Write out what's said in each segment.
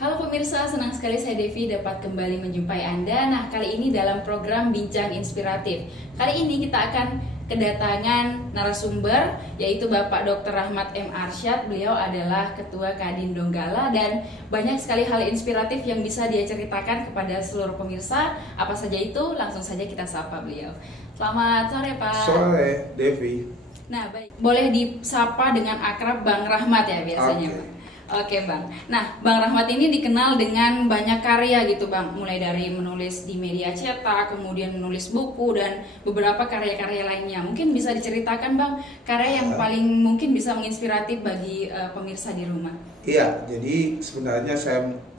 Halo pemirsa, senang sekali saya Devi dapat kembali menjumpai Anda. Nah, kali ini dalam program Bincang Inspiratif. Kali ini kita akan kedatangan narasumber, yaitu Bapak Dr. Rahmat M. Arsyad. Beliau adalah Ketua Kadin Donggala dan banyak sekali hal inspiratif yang bisa dia ceritakan kepada seluruh pemirsa. Apa saja itu? Langsung saja kita sapa beliau. Selamat sore, Pak. Sore, Devi. Nah, baik. Boleh disapa dengan akrab Bang Rahmat ya biasanya, Oke. Bang. Oke Bang, nah Bang Rahmat ini dikenal dengan banyak karya gitu Bang. Mulai dari menulis di media cetak, kemudian menulis buku dan beberapa karya-karya lainnya. Mungkin bisa diceritakan Bang, karya yang paling mungkin bisa menginspiratif bagi pemirsa di rumah. Iya, jadi sebenarnya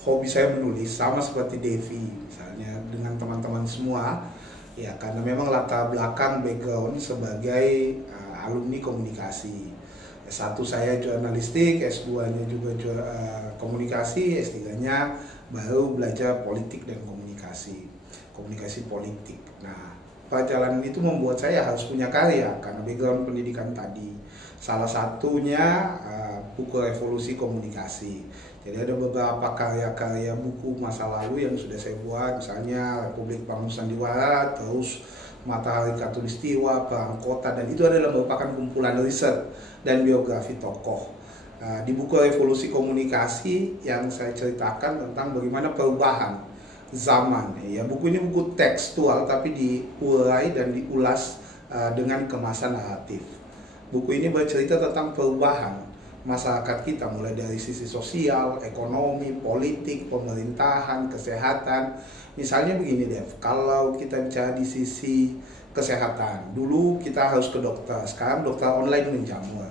hobi saya menulis sama seperti Devi misalnya dengan teman-teman semua. Ya karena memang latar belakang background sebagai alumni komunikasi. S1 saya jurnalistik, S2-nya juga komunikasi, S3-nya baru belajar politik dan komunikasi politik. Nah, perjalanan itu membuat saya harus punya karya karena background pendidikan tadi. Salah satunya buku Revolusi Komunikasi. Jadi ada beberapa karya-karya buku masa lalu yang sudah saya buat, misalnya Republik Bang Sandiwara, terus Matahari Khatulistiwa, Perang Kota, dan itu adalah merupakan kumpulan riset dan biografi tokoh. Di buku Revolusi Komunikasi yang saya ceritakan tentang bagaimana perubahan zaman. Ya, buku ini buku tekstual tapi diurai dan diulas dengan kemasan naratif. Buku ini bercerita tentang perubahan masyarakat kita mulai dari sisi sosial, ekonomi, politik, pemerintahan, kesehatan. Misalnya begini Dev, kalau kita bicara di sisi kesehatan, dulu kita harus ke dokter, sekarang dokter online menjamur.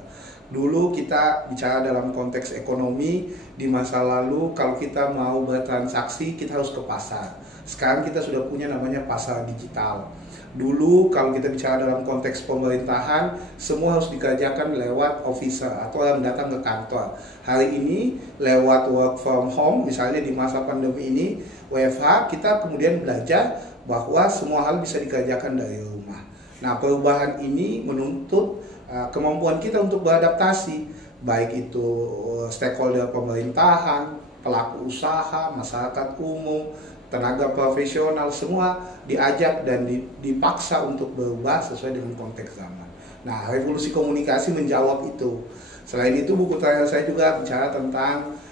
Dulu kita bicara dalam konteks ekonomi, di masa lalu kalau kita mau bertransaksi kita harus ke pasar. Sekarang kita sudah punya namanya pasar digital. Dulu kalau kita bicara dalam konteks pemerintahan, semua harus dikerjakan lewat officer atau yang datang ke kantor. Hari ini lewat work from home, misalnya di masa pandemi ini, WFH, kita kemudian belajar bahwa semua hal bisa dikerjakan dari rumah. Nah, perubahan ini menuntut kemampuan kita untuk beradaptasi, baik itu stakeholder pemerintahan, pelaku usaha, masyarakat umum, tenaga profesional, semua diajak dan dipaksa untuk berubah sesuai dengan konteks zaman. Nah, Revolusi Komunikasi menjawab itu. Selain itu, buku terakhir saya juga bicara tentang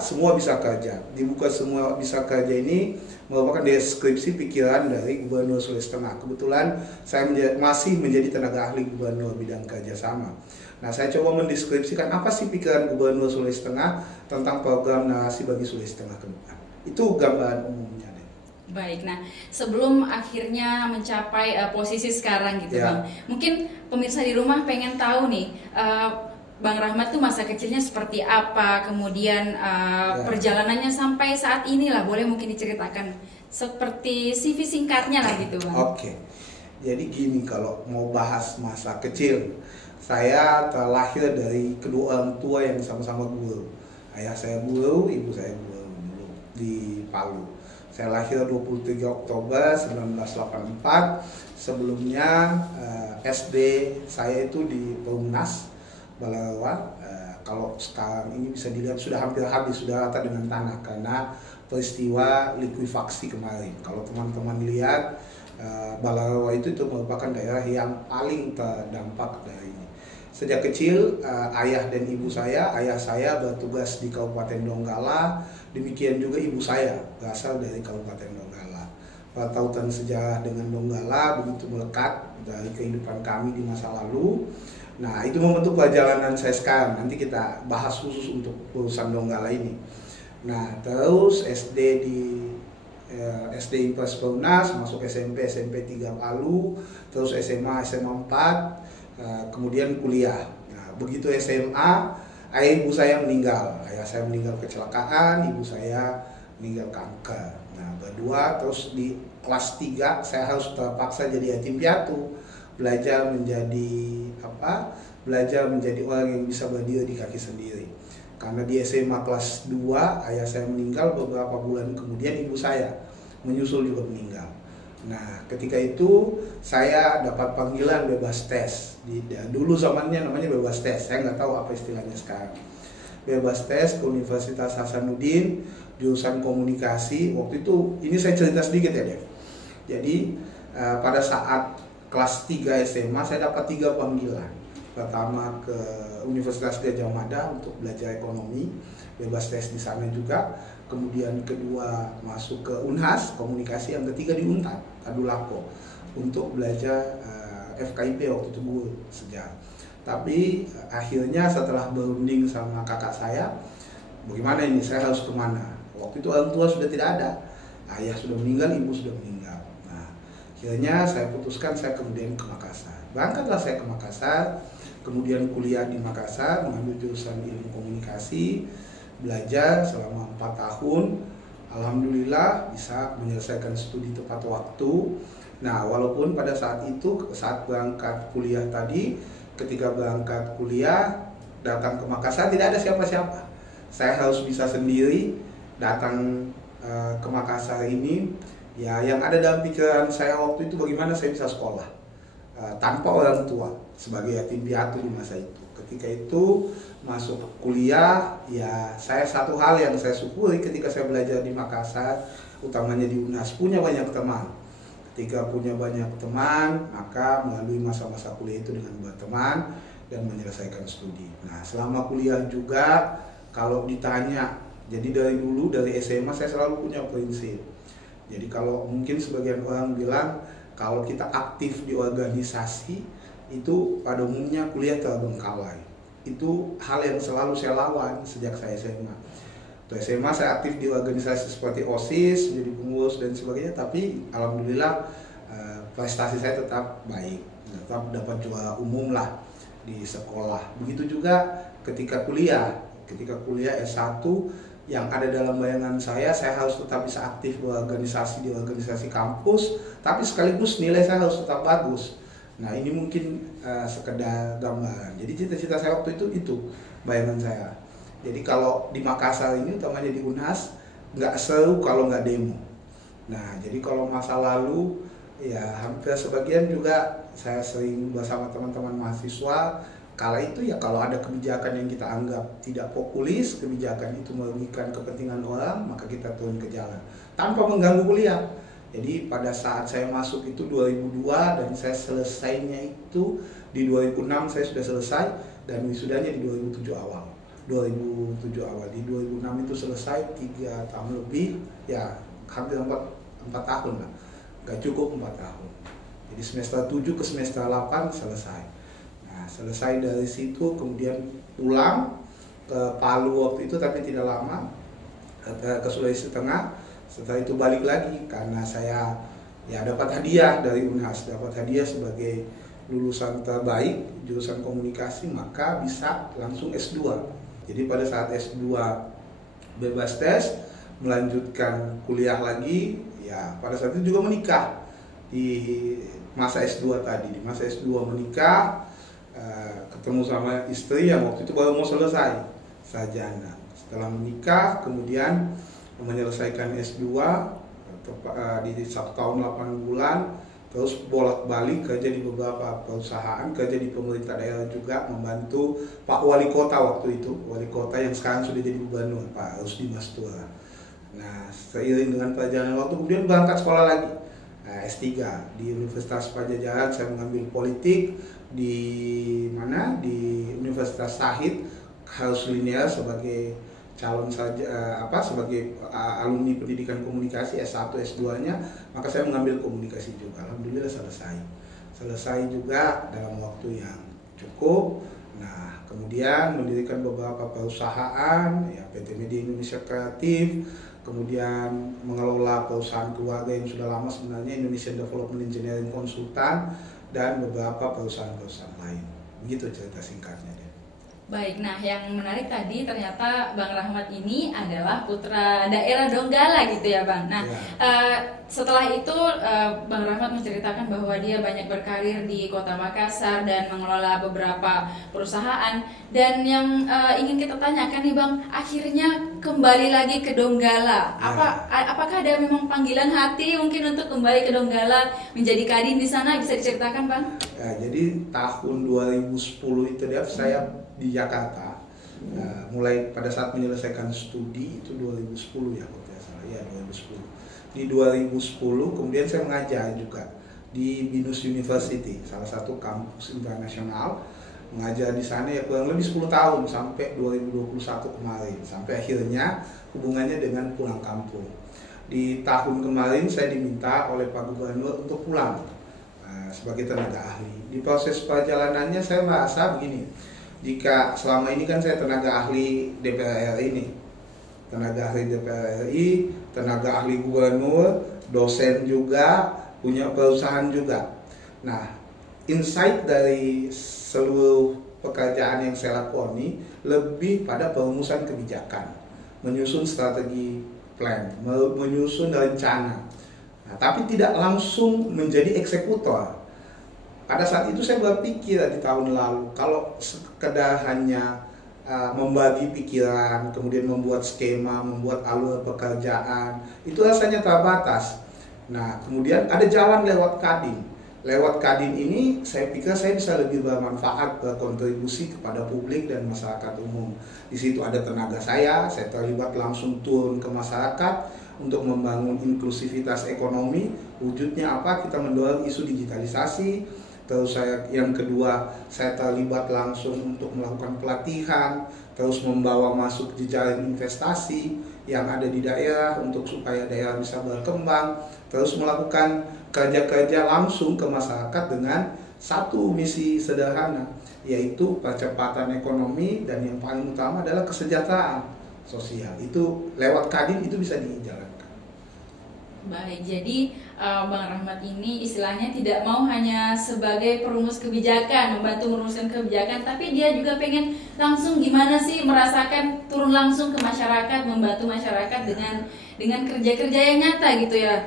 semua bisa kerja. Di buku Semua Bisa Kerja ini merupakan deskripsi pikiran dari Gubernur Sulawesi Tengah. Kebetulan saya masih menjadi tenaga ahli Gubernur bidang kerjasama. Nah, saya coba mendeskripsikan apa sih pikiran Gubernur Sulawesi Tengah tentang program narasi bagi Sulawesi Tengah ke depan. Itu gambaran umumnya. Baik, nah sebelum akhirnya mencapai posisi sekarang gitu Ya. Bang, mungkin pemirsa di rumah pengen tahu nih, Bang Rahmat tuh masa kecilnya seperti apa, kemudian perjalanannya sampai saat ini lah, boleh mungkin diceritakan seperti CV singkatnya lah gitu Bang. Oke, jadi gini, kalau mau bahas masa kecil, saya terlahir dari kedua orang tua yang sama-sama guru. Ayah saya guru, ibu saya guru dulu di Palu. Saya lahir 23 Oktober 1984. Sebelumnya SD saya itu di Perumnas Balarawan. Kalau sekarang ini bisa dilihat sudah hampir habis, sudah rata dengan tanah karena peristiwa likuifaksi kemarin. Kalau teman-teman lihat, Balarawa itu merupakan daerah yang paling terdampak dari ini. Sejak kecil ayah dan ibu saya, ayah saya bertugas di Kabupaten Donggala, demikian juga ibu saya berasal dari Kabupaten Donggala. Pertautan sejarah dengan Donggala begitu melekat dari kehidupan kami di masa lalu. Nah, itu membentuk perjalanan saya sekarang. Nanti kita bahas khusus untuk urusan Donggala ini. Nah, terus SD Impres Perumnas, masuk SMP 3 Palu, terus SMA 4, kemudian kuliah. Nah, begitu SMA, ayah ibu saya meninggal. Ayah saya meninggal kecelakaan, ibu saya meninggal kanker. Nah, berdua, terus di kelas 3 saya harus terpaksa jadi yatim piatu, belajar menjadi orang yang bisa berdiri di kaki sendiri. Karena di SMA kelas 2 ayah saya meninggal, beberapa bulan kemudian ibu saya menyusul juga meninggal. Nah, ketika itu saya dapat panggilan bebas tes. Dulu zamannya namanya bebas tes, saya nggak tahu apa istilahnya sekarang. bebas tes ke Universitas Hasanuddin, jurusan komunikasi. Waktu itu, ini saya cerita sedikit ya Dev. Jadi pada saat kelas 3 SMA saya dapat 3 panggilan. Pertama ke Universitas Gadjah Mada untuk belajar ekonomi, bebas tes di sana juga. Kemudian kedua masuk ke Unhas komunikasi, yang ketiga di Unpad Tadulako untuk belajar FKIP waktu itu guru sejarah. Tapi akhirnya setelah berunding sama kakak saya, bagaimana ini, saya harus kemana? Waktu itu orang tua sudah tidak ada, ayah sudah meninggal, ibu sudah meninggal. Nah, akhirnya saya putuskan saya kemudian ke Makassar. Berangkatlah saya ke Makassar, kemudian kuliah di Makassar, mengambil jurusan ilmu komunikasi, belajar selama 4 tahun. Alhamdulillah bisa menyelesaikan studi tepat waktu. Nah, walaupun pada saat itu, saat berangkat kuliah tadi, ketika berangkat kuliah, datang ke Makassar tidak ada siapa-siapa. Saya harus bisa sendiri datang ke Makassar ini. Ya, yang ada dalam pikiran saya waktu itu bagaimana saya bisa sekolah tanpa orang tua, sebagai yatim piatu di masa itu. Ketika itu masuk kuliah, ya saya satu hal yang saya syukuri ketika saya belajar di Makassar, utamanya di UNAS, punya banyak teman. Ketika punya banyak teman, maka melalui masa-masa kuliah itu dengan berteman dan menyelesaikan studi. Nah, selama kuliah juga kalau ditanya, jadi dari dulu, dari SMA saya selalu punya prinsip. Jadi kalau mungkin sebagian orang bilang kalau kita aktif di organisasi itu pada umumnya kuliah terbengkalai. Itu hal yang selalu saya lawan sejak saya SMA. Di SMA saya aktif di organisasi seperti OSIS, menjadi pengurus dan sebagainya, tapi alhamdulillah prestasi saya tetap baik, tetap dapat juara umum lah di sekolah. Begitu juga ketika kuliah S1, yang ada dalam bayangan saya harus tetap bisa aktif berorganisasi di organisasi kampus, tapi sekaligus nilai saya harus tetap bagus. Nah, ini mungkin sekedar gambaran. Jadi cita-cita saya waktu itu bayangan saya. Jadi kalau di Makassar ini, utamanya di UNHAS, nggak seru kalau nggak demo. Nah, jadi kalau masa lalu, ya hampir sebagian juga saya sering bersama teman-teman mahasiswa. Kala itu ya kalau ada kebijakan yang kita anggap tidak populis, kebijakan itu merugikan kepentingan orang, maka kita turun ke jalan tanpa mengganggu kuliah. Jadi pada saat saya masuk itu 2002 dan saya selesainya itu di 2006 saya sudah selesai dan wisudanya di 2007 awal. Di 2006 itu selesai 3 tahun lebih, ya hampir 4 tahun lah. Gak cukup 4 tahun. Jadi semester 7 ke semester 8 selesai. Nah, selesai dari situ kemudian pulang ke Palu waktu itu, tapi tidak lama, ke Sulawesi Tengah. Setelah itu balik lagi karena saya ya dapat hadiah dari UNHAS, dapat hadiah sebagai lulusan terbaik jurusan komunikasi, maka bisa langsung S2. Jadi pada saat S2 bebas tes, melanjutkan kuliah lagi, ya pada saat itu juga menikah di masa S2 tadi. Di masa S2 menikah, ketemu sama istri yang waktu itu baru mau selesai sarjana. Setelah menikah kemudian menyelesaikan S2 di 1 tahun 8 bulan, terus bolak-balik kerja di beberapa perusahaan, kerja di pemerintah daerah juga, membantu Pak Wali Kota waktu itu, Wali Kota yang sekarang sudah jadi gubernur, Pak Rusdi Mastura. Nah, seiring dengan perjalanan waktu kemudian berangkat sekolah lagi, S3 di Universitas Padjadjaran. Saya mengambil politik di mana, di Universitas Sahid harus linear sebagai calon sebagai alumni pendidikan komunikasi S1 S2-nya, maka saya mengambil komunikasi juga. Alhamdulillah selesai juga dalam waktu yang cukup. Nah, kemudian mendirikan beberapa perusahaan, ya PT Media Indonesia Kreatif, kemudian mengelola perusahaan keluarga yang sudah lama sebenarnya, Indonesian Development Engineering Consultant, dan beberapa perusahaan-perusahaan lain. Begitu cerita singkatnya. Baik, nah yang menarik tadi ternyata Bang Rahmat ini adalah putra daerah Donggala gitu ya Bang. Nah setelah itu Bang Rahmat menceritakan bahwa dia banyak berkarir di Kota Makassar dan mengelola beberapa perusahaan. Dan yang ingin kita tanyakan nih Bang, akhirnya kembali lagi ke Donggala. Apakah ada memang panggilan hati mungkin untuk kembali ke Donggala menjadi kadin di sana? Bisa diceritakan Bang? Ya, jadi tahun 2010 itu saya di Jakarta, Mulai pada saat menyelesaikan studi itu 2010 ya, kalau tidak salah ya 2010. Di 2010 kemudian saya mengajar juga di Binus University, salah satu kampus internasional. Mengajar di sana ya kurang lebih 10 tahun sampai 2021 kemarin, sampai akhirnya hubungannya dengan pulang kampung. Di tahun kemarin saya diminta oleh Pak Gubernur untuk pulang sebagai tenaga ahli. Di proses perjalanannya saya merasa begini, jika selama ini kan saya tenaga ahli DPR RI ini, tenaga ahli DPR RI, tenaga ahli gubernur, dosen juga, punya perusahaan juga. Nah, insight dari seluruh pekerjaan yang saya lakoni lebih pada perumusan kebijakan, menyusun strategi plan, menyusun rencana. Nah, tapi tidak langsung menjadi eksekutor. Pada saat itu saya berpikir di tahun lalu, kalau sekedar hanya membagi pikiran, kemudian membuat skema, membuat alur pekerjaan, itu rasanya terbatas. Nah, kemudian ada jalan lewat Kadin. Lewat Kadin ini saya pikir saya bisa lebih bermanfaat, berkontribusi kepada publik dan masyarakat umum. Di situ ada tenaga saya terlibat langsung turun ke masyarakat untuk membangun inklusivitas ekonomi. Wujudnya apa? Kita mendorong isu digitalisasi. Terus yang kedua, saya terlibat langsung untuk melakukan pelatihan, terus membawa masuk jejaring investasi yang ada di daerah untuk supaya daerah bisa berkembang, terus melakukan kerja-kerja langsung ke masyarakat dengan satu misi sederhana, yaitu percepatan ekonomi dan yang paling utama adalah kesejahteraan sosial. Itu lewat Kadin itu bisa dijalankan. Baik, jadi Bang Rahmat ini istilahnya tidak mau hanya sebagai perumus kebijakan, membantu merumuskan kebijakan, tapi dia juga pengen langsung gimana sih merasakan, turun langsung ke masyarakat, membantu masyarakat dengan kerja-kerja yang nyata gitu ya.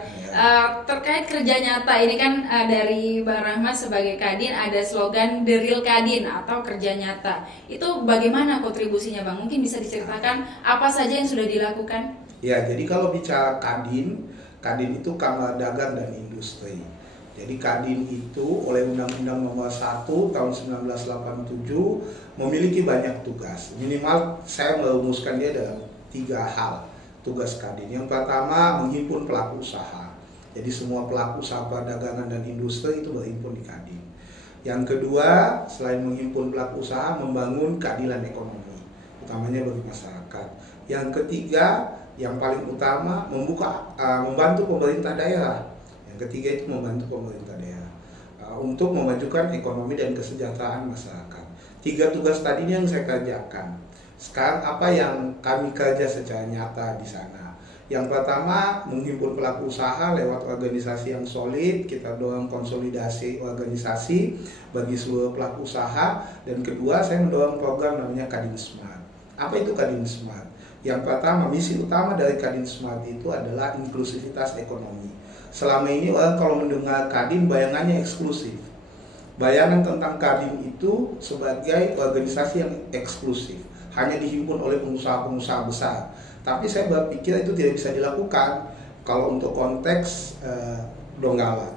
Terkait kerja nyata ini kan dari Bang Rahmat sebagai Kadin ada slogan The Real Kadin atau kerja nyata. Itu bagaimana kontribusinya Bang? Mungkin bisa diceritakan apa saja yang sudah dilakukan? Ya, jadi kalau bicara Kadin itu Kamar Dagang dan Industri. Jadi Kadin itu oleh Undang-Undang Nomor 1 tahun 1987 memiliki banyak tugas. Minimal saya merumuskan dia dalam 3 hal tugas Kadin. Yang pertama, menghimpun pelaku usaha. Jadi semua pelaku usaha perdagangan dan industri itu berhimpun di Kadin. Yang kedua, selain menghimpun pelaku usaha, membangun keadilan ekonomi, utamanya bagi masyarakat. Yang ketiga, yang paling utama, membantu pemerintah daerah. Yang ketiga itu membantu pemerintah daerah untuk memajukan ekonomi dan kesejahteraan masyarakat. 3 tugas tadi ini yang saya kerjakan. Sekarang apa yang kami kerja secara nyata di sana? Yang pertama, menghimpun pelaku usaha lewat organisasi yang solid. Kita dorong konsolidasi organisasi bagi seluruh pelaku usaha. Dan kedua, saya mendorong program namanya Kadin Smart. Apa itu Kadin Smart? Yang pertama, misi utama dari Kadin Smart itu adalah inklusivitas ekonomi. Selama ini orang kalau mendengar Kadin bayangannya eksklusif. Bayangan tentang Kadin itu sebagai organisasi yang eksklusif, hanya dihimpun oleh pengusaha-pengusaha besar. Tapi saya berpikir itu tidak bisa dilakukan kalau untuk konteks Donggala.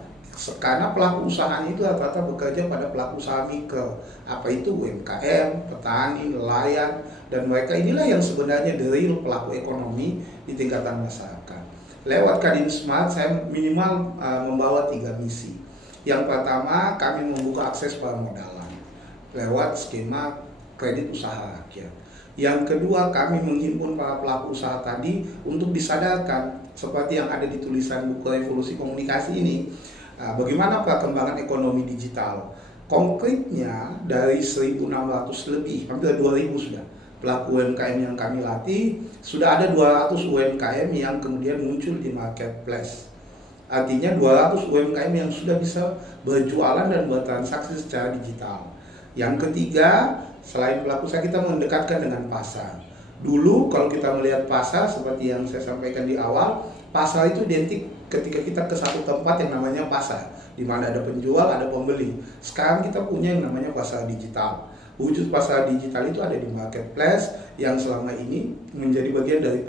Karena pelaku usahanya itu rata-rata bekerja pada pelaku usaha mikro. Apa itu? UMKM, petani, nelayan, dan mereka inilah yang sebenarnya the real pelaku ekonomi di tingkatan masyarakat. Lewat Kadin Smart saya minimal membawa 3 misi. Yang pertama, kami membuka akses permodalan lewat skema kredit usaha rakyat. Yang kedua, kami menghimpun para pelaku usaha tadi untuk disadarkan seperti yang ada di tulisan buku Revolusi Komunikasi ini. Bagaimana perkembangan ekonomi digital? Konkretnya dari 1.600 lebih, hampir 2.000 sudah pelaku UMKM yang kami latih, sudah ada 200 UMKM yang kemudian muncul di marketplace. Artinya 200 UMKM yang sudah bisa berjualan dan bertransaksi secara digital. Yang ketiga, selain pelaku usaha, kita mendekatkan dengan pasar. Dulu kalau kita melihat pasar seperti yang saya sampaikan di awal, pasar itu identik ketika kita ke satu tempat yang namanya pasar, di mana ada penjual, ada pembeli. Sekarang kita punya yang namanya pasar digital. Wujud pasar digital itu ada di marketplace yang selama ini menjadi bagian dari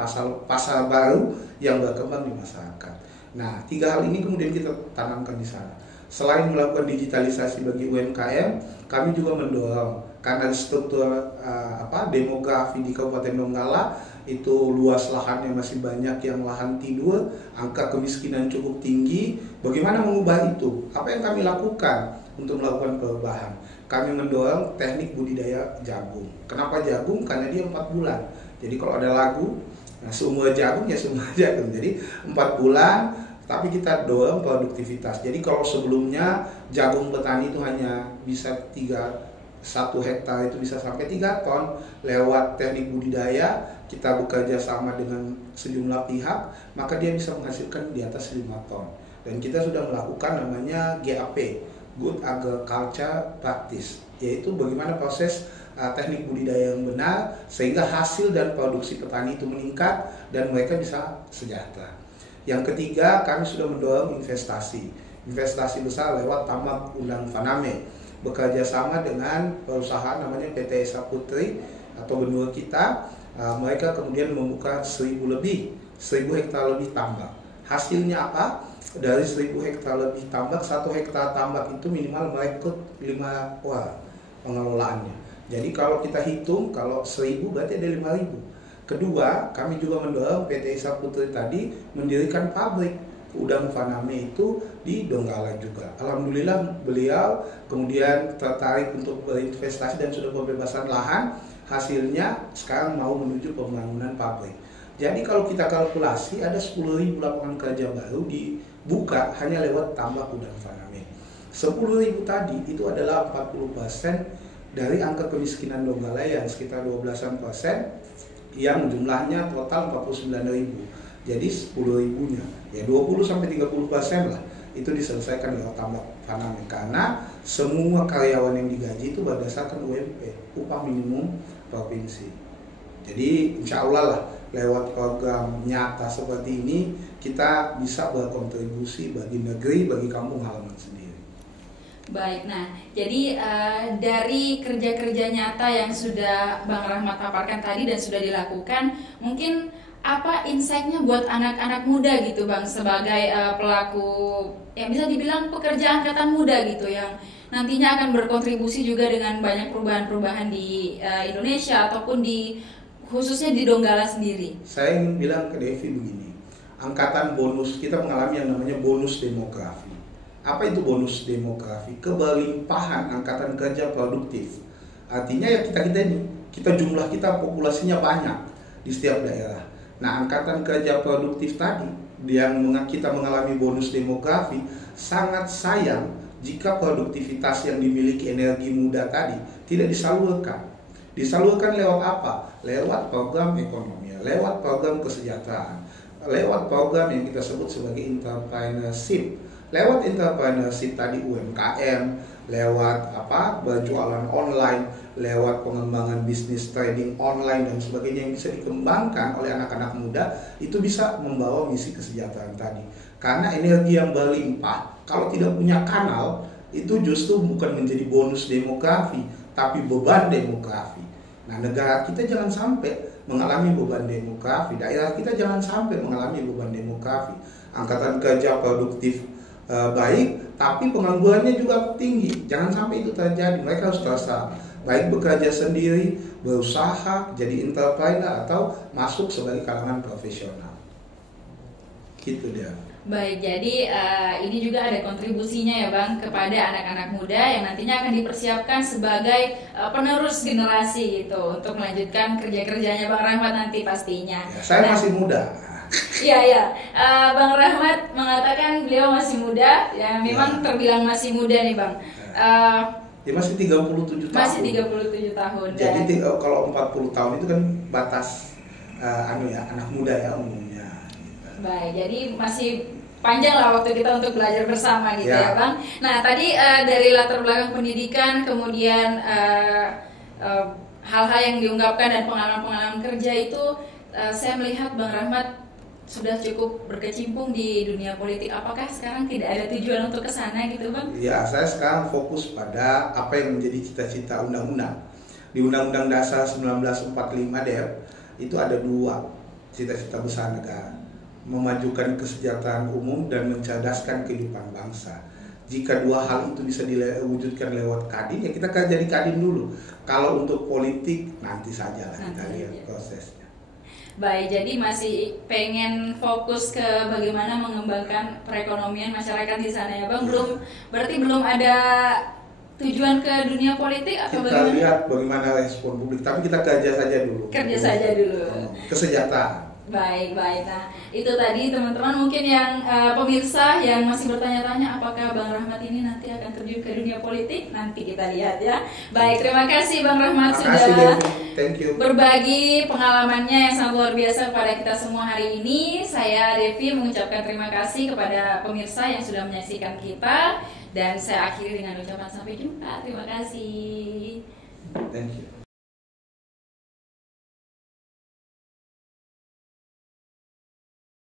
pasar baru yang berkembang di masyarakat. Nah, 3 hal ini kemudian kita tanamkan di sana. Selain melakukan digitalisasi bagi UMKM, kami juga mendorong karena struktur demografi di Kabupaten Donggala itu luas lahannya masih banyak yang lahan tidur, angka kemiskinan cukup tinggi. Bagaimana mengubah itu? Apa yang kami lakukan untuk melakukan perubahan? Kami mendorong teknik budidaya jagung. Kenapa jagung? Karena dia 4 bulan. Jadi kalau ada lagu, nah semua jagung ya semua jagung. Jadi 4 bulan, tapi kita dorong produktivitas. Jadi kalau sebelumnya jagung petani itu hanya bisa 1 hektar itu bisa sampai 3 ton, lewat teknik budidaya kita bekerja sama dengan sejumlah pihak, maka dia bisa menghasilkan di atas 5 ton. Dan kita sudah melakukan namanya GAP, Good Agriculture Practice, yaitu bagaimana proses teknik budidaya yang benar sehingga hasil dan produksi petani itu meningkat dan mereka bisa sejahtera. Yang ketiga, kami sudah mendorong investasi besar lewat Tambak Undang Faname, bekerja sama dengan perusahaan namanya PT Esa Putri atau benua kita. Mereka kemudian membuka 1.000 hektar lebih tambak. Hasilnya apa? Dari 1.000 hektar lebih tambak, 1 hektar tambak itu minimal merekrut 5 orang pengelolaannya. Jadi kalau kita hitung, kalau 1.000 berarti ada 5.000. Kedua, kami juga mendorong PT Esa Putri tadi mendirikan pabrik udang Faname itu di Donggala juga. Alhamdulillah beliau kemudian tertarik untuk berinvestasi dan sudah pembebasan lahan. Hasilnya sekarang mau menuju pembangunan pabrik. Jadi kalau kita kalkulasi ada 10.000 lapangan kerja baru dibuka hanya lewat Tambak Udang Faname. 10.000 tadi itu adalah 40% dari angka kemiskinan Donggala yang sekitar 12% yang jumlahnya total 49.000. Jadi 10.000-nya ya 20-30% lah itu diselesaikan lewat Tambak Faname, karena semua karyawan yang digaji itu berdasarkan UMP, upah minimum provinsi. Jadi insya Allah lah lewat program nyata seperti ini kita bisa berkontribusi bagi negeri, bagi kampung halaman sendiri. Baik, nah jadi dari kerja-kerja nyata yang sudah Bang Rahmat paparkan tadi dan sudah dilakukan, mungkin apa insight-nya buat anak-anak muda gitu Bang, sebagai pelaku yang bisa dibilang pekerja angkatan muda gitu yang nantinya akan berkontribusi juga dengan banyak perubahan-perubahan di Indonesia ataupun khususnya di Donggala sendiri. Saya ingin bilang ke Devi begini, angkatan bonus kita mengalami yang namanya bonus demografi. Apa itu bonus demografi? Keberlimpahan angkatan kerja produktif. Artinya ya kita jumlah kita populasinya banyak di setiap daerah. Nah, angkatan kerja produktif tadi yang kita mengalami bonus demografi, sangat sayang jika produktivitas yang dimiliki energi muda tadi tidak disalurkan. Disalurkan lewat apa? Lewat program ekonomi, lewat program kesejahteraan, lewat program yang kita sebut sebagai entrepreneurship. Lewat entrepreneurship tadi UMKM, lewat berjualan online, lewat pengembangan bisnis trading online dan sebagainya yang bisa dikembangkan oleh anak-anak muda, itu bisa membawa misi kesejahteraan tadi. Karena energi yang berlimpah, kalau tidak punya kanal, itu justru bukan menjadi bonus demografi, tapi beban demografi. Nah, negara kita jangan sampai mengalami beban demografi, daerah kita jangan sampai mengalami beban demografi. Angkatan kerja produktif baik, tapi penganggurannya juga tinggi. Jangan sampai itu terjadi. Mereka harus terasa baik bekerja sendiri, berusaha, jadi entrepreneur atau masuk sebagai kalangan profesional. Gitu dia. Baik, jadi ini juga ada kontribusinya ya Bang kepada anak-anak muda yang nantinya akan dipersiapkan sebagai penerus generasi gitu untuk melanjutkan kerja-kerjanya Bang Rahmat nanti pastinya. Ya, saya masih muda. Iya. Bang Rahmat mengatakan beliau masih muda, ya memang terbilang masih muda nih Bang. Ya masih 37 tahun. Masih 37 tahun. Jadi kalau 40 tahun itu kan batas anak muda ya umumnya. Baik, jadi masih panjang lah waktu kita untuk belajar bersama gitu ya Bang. Nah tadi dari latar belakang pendidikan, kemudian hal-hal yang diungkapkan dan pengalaman-pengalaman kerja itu, saya melihat Bang Rahmat sudah cukup berkecimpung di dunia politik. Apakah sekarang tidak ada tujuan untuk ke sana gitu Bang? Ya, saya sekarang fokus pada apa yang menjadi cita-cita undang-undang. Di Undang-Undang Dasar 1945 itu ada 2 cita-cita besar negara. Memajukan kesejahteraan umum dan mencerdaskan kehidupan bangsa. jika dua hal itu bisa diwujudkan lewat kadin, ya kita kan jadi kadin dulu. Kalau untuk politik nanti saja lah kita lihat prosesnya. Baik, jadi masih pengen fokus ke bagaimana mengembangkan perekonomian masyarakat di sana ya Bang. Berarti belum ada tujuan ke dunia politik atau kita bagaimana? Lihat bagaimana respon publik, tapi kita kerja saja dulu. Kerja saja dulu. Kesejahteraan. Baik. Nah, itu tadi teman-teman mungkin yang pemirsa yang masih bertanya-tanya apakah Bang Rahmat ini nanti akan terjun ke dunia politik, nanti kita lihat ya. Baik, terima kasih Bang Rahmat sudah berbagi pengalamannya yang sangat luar biasa kepada kita semua hari ini. Saya Devi mengucapkan terima kasih kepada pemirsa yang sudah menyaksikan kita, dan saya akhiri dengan ucapan sampai jumpa. Terima kasih. Thank you.